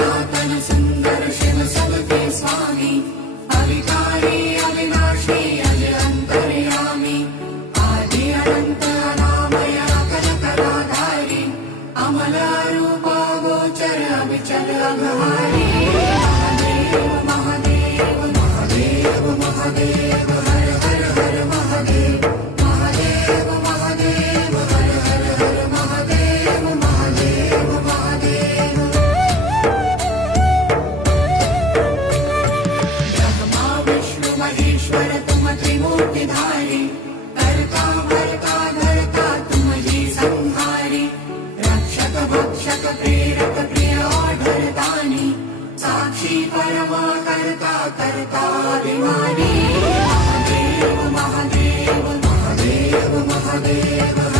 सनातन सुंदर शिव सबके स्वामी, अविकारी अविनाशी अज अंतर्यामी, आदि अनंत अनामय अकल कलाधारी, अमल रूप गोचर अविचल अघहारी। महादेव महादेव महादेव महादेव हर हर हर महादेव, महादेव महादेव हर हर हर महादेव, महादेव महादेव। ब्रह्मा विष्णु महेश्वर तुम त्रिमूर्तिधारी, कर्ता भर्ता धर्ता तुम ही संहारी, रक्षक भक्षक प्रेरक प्रिय ऑढरदानी, साक्षी परमा कर्ता कर्ता अभिमानी। महादेव महादेव महादेव महादेव।